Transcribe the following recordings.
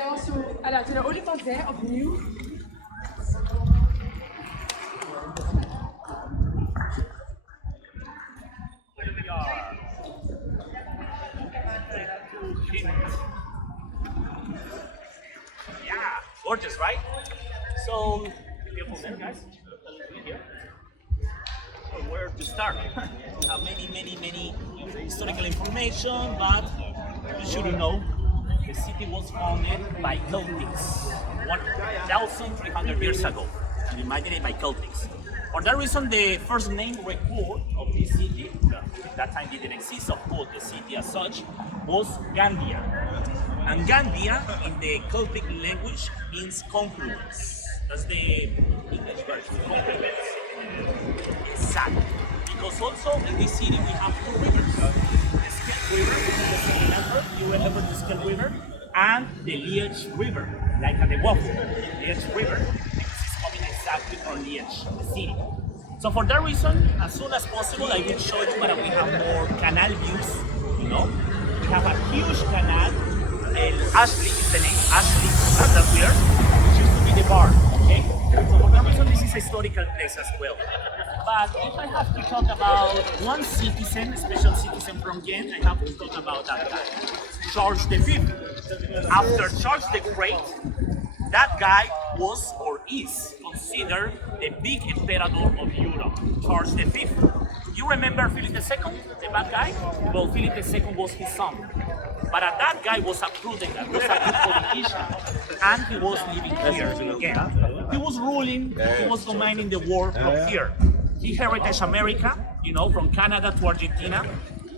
En zo, toen de olifant zei opnieuw. Yeah, gorgeous, right? So, beautiful there, guys. Here. Where to start? We have many historical information, but you should know the city was founded by Celtics 1,300 years ago. And imagined by Celtics. For that reason, the first name record of this city, at that time didn't exist, of course, the city as such, was Gandia. And Gandia, in the Celtic language, means confluence. That's the English version, confluence. Exactly. Because also in this city we have two rivers. The Scheldt River, which is the city number, you remember the Scheldt River, and the Liège River, like at the waffle, Liège River, because it's coming exactly from Liège, the city. So for that reason, as soon as possible, I will show you that we have more canal views, you know. We have a huge canal, Ashley is the name, Ashley, that's here, which used to be the bar, okay? So for that reason, this is a historical place as well. But if I have to talk about one citizen, special citizen from Ghent, I have to talk about that guy, Charles V. After Charles the Great, that guy was or is considered the big emperor of Europe, Charles V. You remember Philip II, the bad guy? Well, Philip II was his son. But that guy was a prudent, was a good politician, and he was living here in Ghent. He was ruling, he was dominating the world from here. He inherited America, you know, from Canada to Argentina.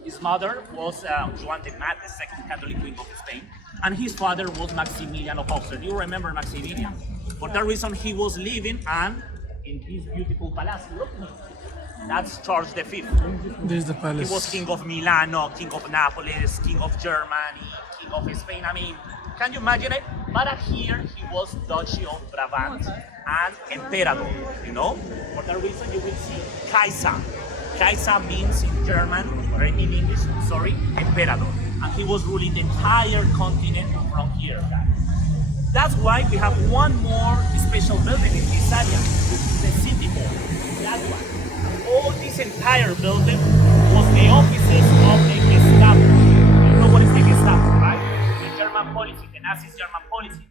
His mother was Joan de Mat, the second Catholic queen of Spain, and his father was Maximilian of Austria. You remember Maximilian? For that reason, he was living and in his beautiful palace. Look, that's Charles V. There's the palace. He was king of Milano, king of Naples, king of Germany, king of Spain. I mean, can you imagine it? But here he was Duchy of Brabant and Emperor, you know? For that reason, you will see Kaiser. Kaiser means in German, or in English, sorry, Emperor. And he was ruling the entire continent from here, guys. That's why we have one more special building in this area, which is the city hall. That one. All this entire building was the offices of the Gestapo. You know what is the Gestapo, right? The German policy, the Nazis' German policy.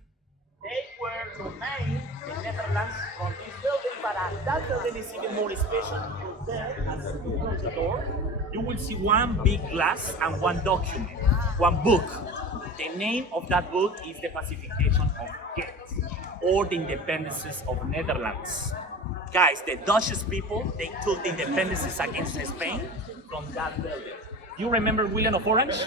They were domain the Netherlands from this building, but that building is even more special because there, as you close the door, you will see one big glass and one document, one book. The name of that book is the Pacification of Ghent, or the Independences of Netherlands. Guys, the Dutch people, they took the independences against Spain from that building. You remember William of Orange?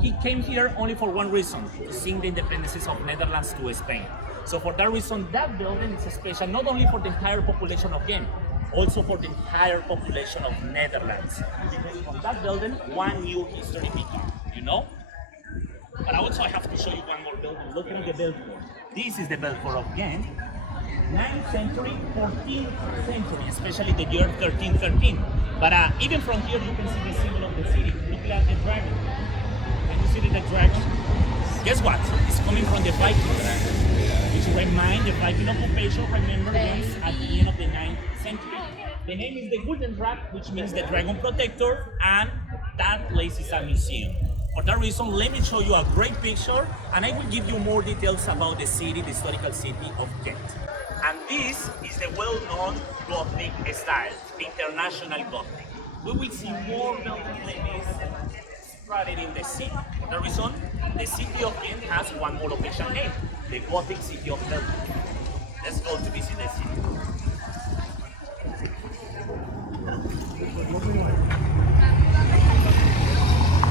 He came here only for one reason, to sing the independences of Netherlands to Spain. So for that reason, that building is special not only for the entire population of Ghent, also for the entire population of Netherlands. Because from that building, one new history began, you know? But also I have to show you one more building. Look at the Belfort. This is the Belfort of Ghent. 9th century, 14th century, especially the year 1313. But even from here, you can see the symbol of the city. Look at the dragon. Can you see the dragon? Guess what? It's coming from the Vikings, which remind the Viking occupation, remember, once at the end of the 9th century. The name is the Golden Dragon, which means the dragon protector, and that place is a museum. For that reason, let me show you a great picture, and I will give you more details about the city, the historical city of Ghent. And this is the well-known Gothic style, the international Gothic. We will see more buildings like this spread in the city. For that reason, the city of Ghent has one more official name, the Gothic city of Belgium. Let's go to visit the city.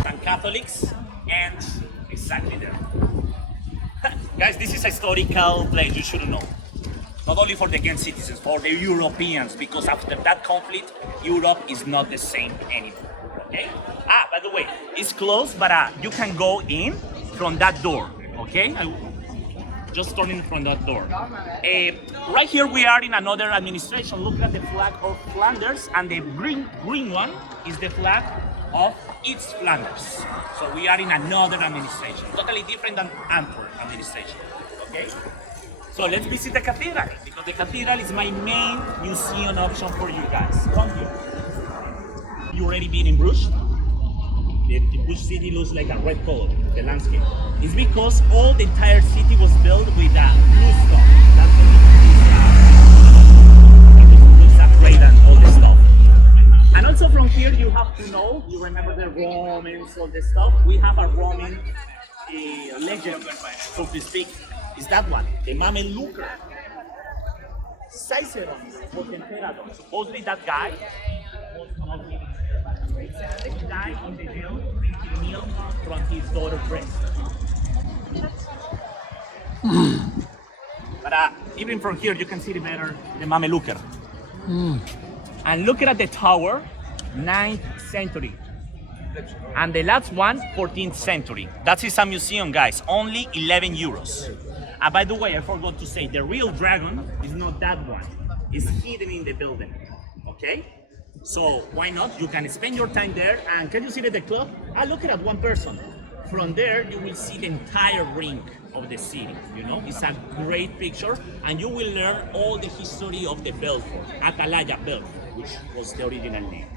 And Catholics, and exactly there. Guys, this is a historical place, you should know. Not only for the Ghent citizens, for the Europeans, because after that conflict, Europe is not the same anymore, okay? By the way, it's closed, but you can go in from that door, okay? Just turn in from that door. Right here we are in another administration. Look at the flag of Flanders, and the green one is the flag of East Flanders. So we are in another administration, totally different than Antwerp administration. Okay? So let's visit the cathedral, because the cathedral is my main museum option for you guys. Come here. You already been in Bruges? The Bruges city looks like a red color, the landscape. It's because all the entire city was built with that blue stone. That's the reason it's upgrade and all this stuff. And also from here you have to know, you remember the Romans, all this stuff. We have a Roman legend, so to speak, is that one, the Mameluker. Cicerone was the emperor. Supposedly that guy was not living there. He died in the jail drinking milk from his daughter's breast. But even from here you can see better the Mameluker. And look at the tower, 9th century. And the last one, 14th century. That is a museum, guys, only 11 euros. And by the way, I forgot to say, the real dragon is not that one. It's hidden in the building, okay? So why not? You can spend your time there, and can you see the clock? Look at one person. From there, you will see the entire ring of the city, you know? It's a great picture, and you will learn all the history of the Belfort, Atalaya Belfort, which was the original name.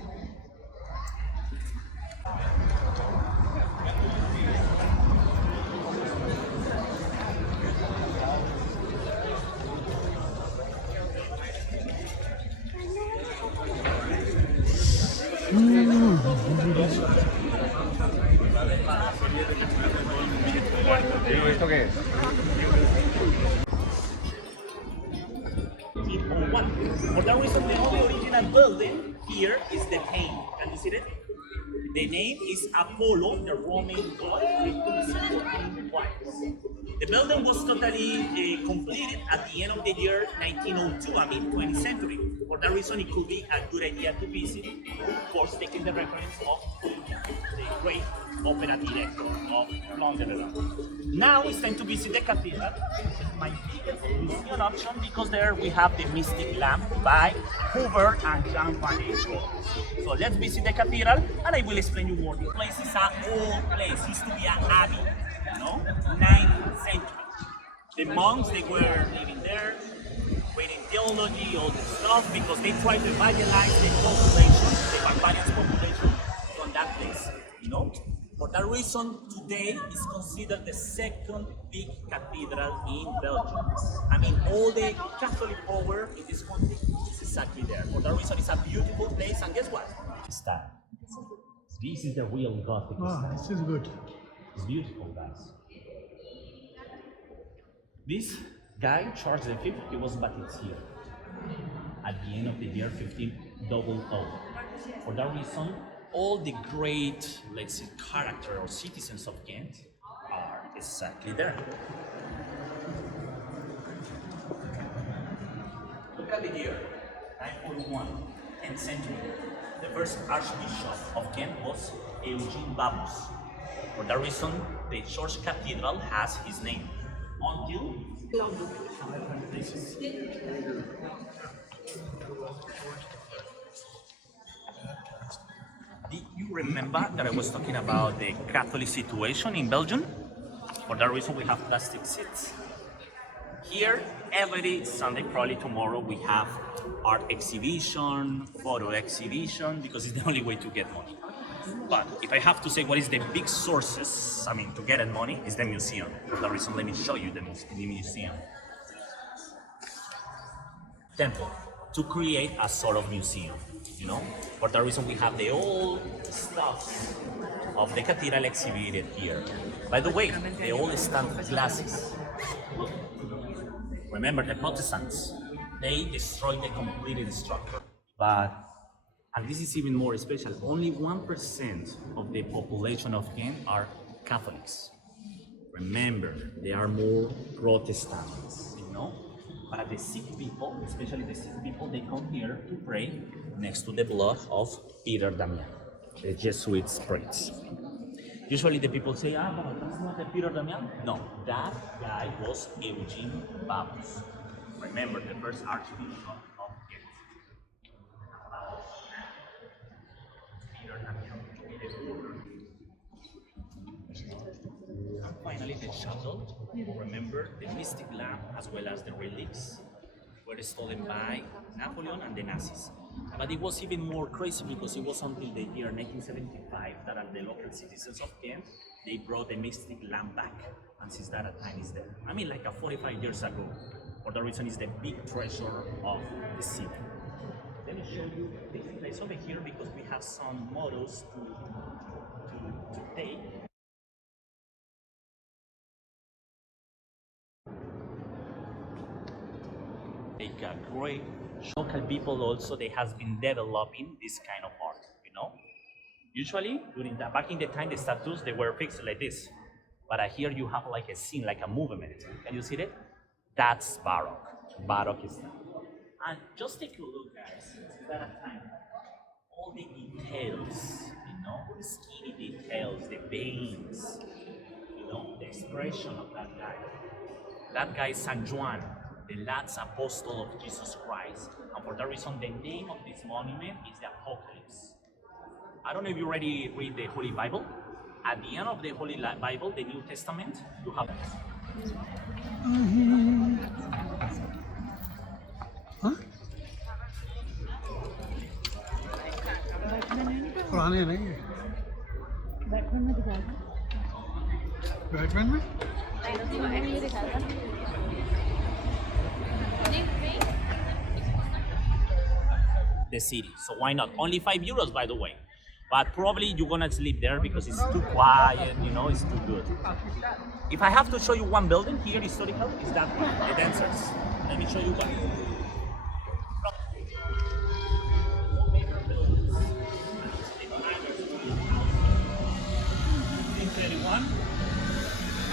¿Esto qué es? For that reason, the only original building here is the paint. Can you see that? The name is Apollo, the Roman god, with white. The building was totally completed at the end of the year 1902, I mean 20th century. For that reason, it could be a good idea to visit, of course, taking the reference of the great opera director of London. Now it's time to visit the cathedral. This is my biggest museum option because there we have the Mystic Lamp by Hoover and Jean Van Eyck. So let's visit the cathedral and I will explain you more. This place is an old place. It used to be an abbey, you know, 9th century. The monks, they were living there, reading theology, all this stuff, because they tried to evangelize the population, the barbarian population from that place, you know. For that reason, today is considered the second big cathedral in Belgium. I mean, all the Catholic power in this country is exactly there. For that reason, it's a beautiful place, and guess what? Style. This is the real Gothic style. This is good. It's beautiful, guys. This guy, Charles V, he was baptized here at the end of the year 1500. For that reason, all the great, let's say, character or citizens of Ghent are exactly there. Look at the year, 941, 10th century. The first archbishop of Ghent was Eugene Babus. For that reason, the church cathedral has his name. Until places. Did you remember that I was talking about the Catholic situation in Belgium? For that reason, we have plastic seats. Here, every Sunday, probably tomorrow, we have art exhibition, photo exhibition, because it's the only way to get money. But if I have to say what is the big sources, I mean, to get money, is the museum. For that reason, let me show you the museum. Temple, to create a sort of museum, you know? For that reason, we have the old stuff of the cathedral exhibited here. By the way, the old stained glasses. Remember, the Protestants, they destroyed the complete structure. But, and this is even more special, only 1% of the population of Ghent are Catholics. Remember, they are more Protestants, you know? But the sick people, especially the sick people, they come here to pray next to the blood of Peter Damian, the Jesuit priests. Usually the people say, but that's not the Peter Damian. No, that guy was Eugene Babus. Remember, the first archbishop of Ghent. Peter Damian. finally the shuttle. Remember, the mystic lamp as well as the relics were stolen by Napoleon and the Nazis. But it was even more crazy because it was until the year 1975 that the local citizens of Ghent, they brought the mystic lamp back. And since that time is there. I mean, like 45 years ago. For that reason, it's the big treasure of the city. Let me show you this place over here because we have some models to take. Like a great local people also, they has been developing this kind of art, you know. Usually, back in the time, the statues, they were fixed like this. But here you have like a scene, like a movement. Can you see that? That's Baroque. Baroque is that. And just take a look, guys. Since that time, all the details, you know, the skinny details, the veins, you know, the expression of that guy. That guy is San Juan, the last apostle of Jesus Christ. And for that reason, the name of this monument is the Apocalypse. I don't know if you already read the Holy Bible. At the end of the Holy Bible, the New Testament, you have पुराने नहीं है Batman में the city. So why not? Only €5, by the way. But probably you're gonna sleep there because it's too quiet, you know, it's too good. If I have to show you one building here, historical, is that one, the dancers. Let me show you one.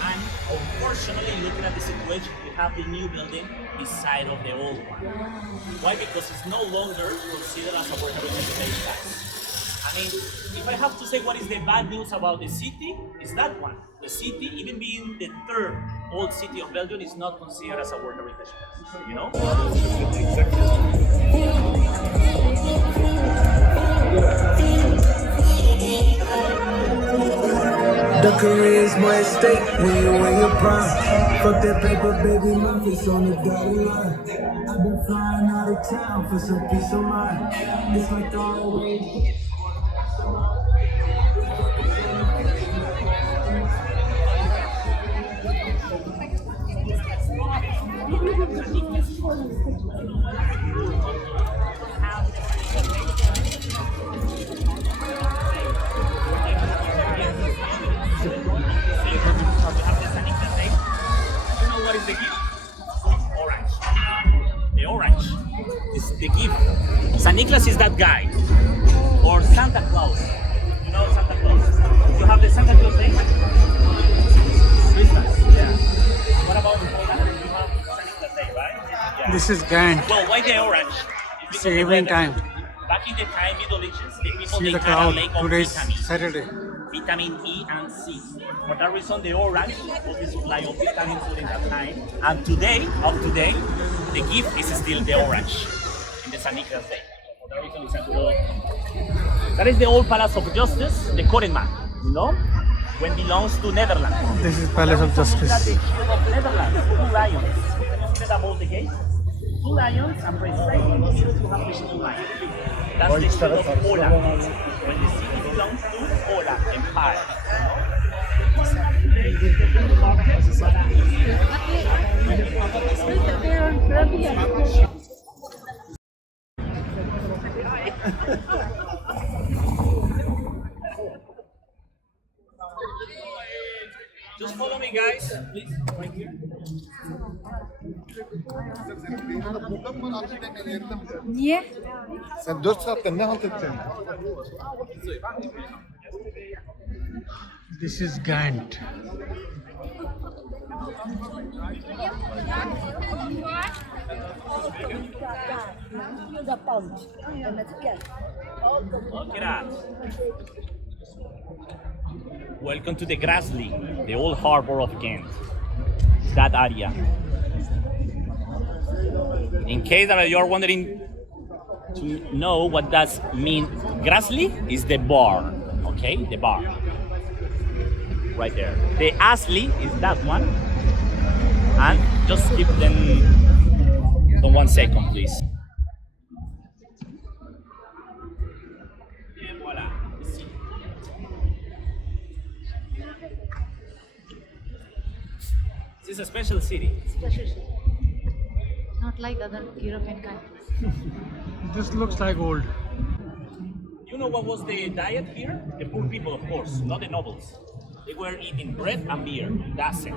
And unfortunately, looking at the situation, we have the new building beside of the old one. Why? Because it's no longer considered as a World Heritage Site. I mean, if I have to say what is the bad news about the city, it's that one. The city, even being the third old city of Belgium, is not considered as a World Heritage Site. You know? The charisma at stake when you in your prime. Fuck that paper, baby, my face on the dotted line. I've been flying out of town for some peace of mind. It's like always. The gift? Orange. The orange is the gift. San Nicolas is that guy. Or Santa Claus. You know Santa Claus? You have the Santa Claus Day? Christmas. Yeah. What about the Poland? You have San Nicolas Day, right? Yeah. This is Ghent. Well, why the orange? It's the evening time. Back in the time, Middle Ages, the people See they the had a crowd. lake of Today's vitamins. Saturday. Vitamin E and C. For that reason, the orange was the supply of vitamins during that time. And today, up to date, the gift is still the orange in the San Nicolas Day. For that reason, it's that is the old Palace of Justice, the Korenman, you know, when it belongs to Netherlands. This is Palace of Justice. That the shield of Netherlands, 2 lions. Can you see that above the gate? 2 lions, and precisely here you have the 2 lions. That's the shield of Holland. When the city belongs to Holland Empire. Just follow me, guys, please, right here. Niye? Sen 4 saatte ne halt edeceksin? This is Ghent. Look at that. Welcome to the Grassley, the old harbor of Ghent. That area. In case that you're wondering to know what does mean Grassley, is the bar, okay? The bar. right there. The Asli is that one. And just keep them on 1 second, please. And voila. This is a special city. Not like other European countries. This looks like old. You know what was the diet here? The poor people, of course, not the nobles. They were eating bread and beer. That's it.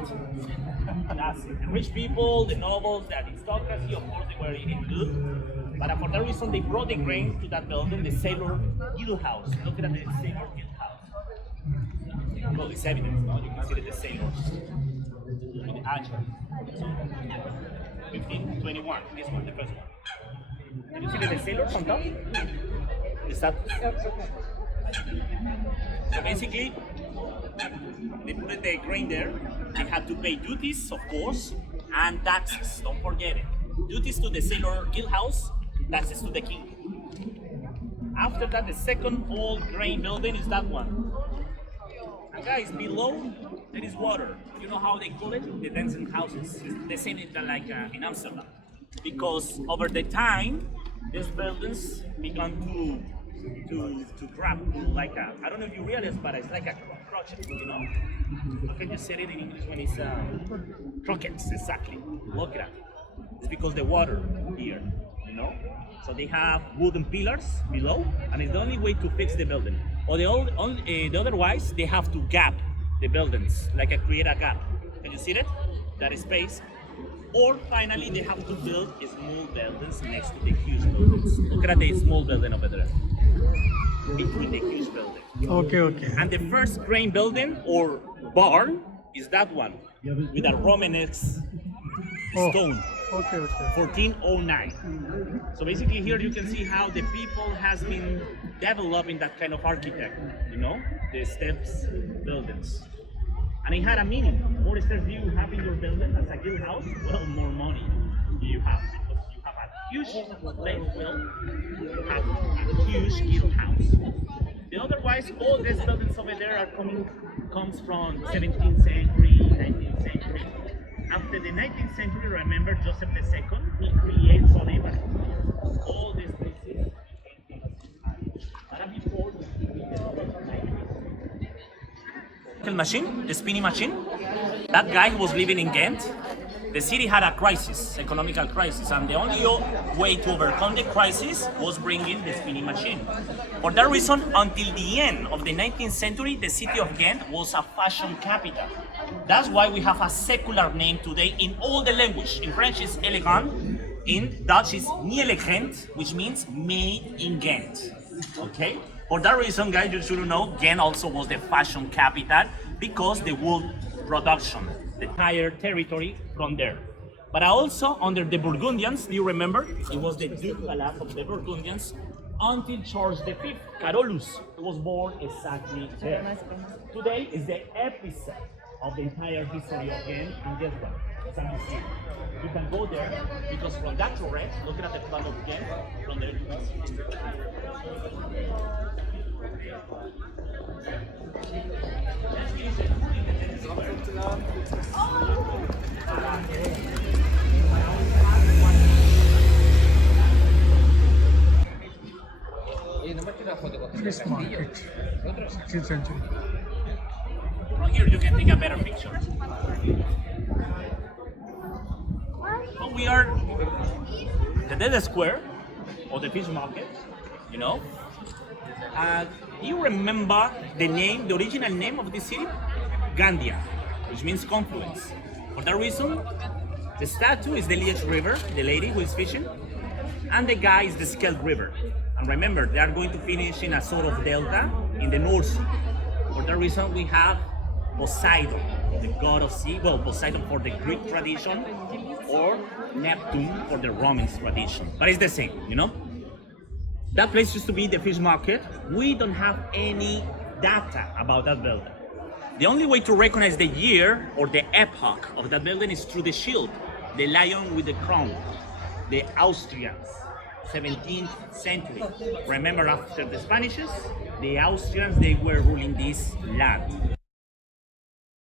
That's it. The rich people, the nobles, the aristocracy, of course, they were eating good. But for that reason, they brought the grain to that building, the Sailor Guild House. Look at the Sailor Guild House. Well, it's evidence, no? You can see that the sailors with the archer. So, 1521. This one, the first one. Can you see the sailors on top? Is that? So basically, they put the grain there. They had to pay duties, of course, and taxes. Don't forget it. Duties to the Sailor Guild House, taxes to the king. After that, the second old grain building is that one. And guys, below there is water. You know how they call it? The dancing houses. It's the same like in Amsterdam. Because over the time, these buildings began to grab like a, I don't know if you realize, but it's like a crotchet, you know? How can you say it in English when it's croquettes, exactly. Look at it. It's because the water here, you know? So they have wooden pillars below, and it's the only way to fix the building. Or the otherwise, they have to gap the buildings, like create a gap. Can you see that? That space. Or finally, they have to build small buildings next to the huge buildings. Look at the small building over there, between the huge building. Okay. And the first grain building or barn is that one, with a Romanesque stone. Okay. 1409. So basically here you can see how the people has been developing that kind of architect, you know, the steps buildings. And it had a meaning. More steps you have in your building as a guild house, well, more money you have. Because you have a huge place, well, you have a huge guild house. The otherwise, all these buildings over there comes from 17th century, 19th century. After the 19th century, remember Joseph II, he creates Oliver. All these places. The machine, the spinning machine, that guy who was living in Ghent, the city had a crisis, economical crisis, and the only way to overcome the crisis was bringing the spinning machine. For that reason, until the end of the 19th century, the city of Ghent was a fashion capital. That's why we have a secular name today in all the language. In French it's elegant, in Dutch it's Nieuwe Ghent, which means made in Ghent. Okay? For that reason, guys, you should know, Ghent also was the fashion capital because the wool production, the entire territory from there. But also under the Burgundians, do you remember? It was the Duke Palace of the Burgundians until Charles V, Carolus, who was born exactly there. Today is the epicenter of the entire history of Ghent, and guess what? It's a museum. You can go there because from that terrain, looking at the plan of Ghent, from there you can see. This market, 16th century. From here you can take a better picture. So we are the Dead Square or the fish market, you know. You remember the name, the original name of this city? Gandia, which means confluence. For that reason, the statue is the Liege River, the lady who is fishing, and the guy is the Scheldt River. And remember, they are going to finish in a sort of delta in the North Sea. For that reason, we have Poseidon, the god of sea. Well, Poseidon for the Greek tradition, or Neptune for the Roman tradition. But it's the same, you know? That place used to be the fish market. We don't have any data about that building. The only way to recognize the year or the epoch of that building is through the shield, the lion with the crown, the Austrians, 17th century. Remember, after the Spanish, the Austrians, they were ruling this land.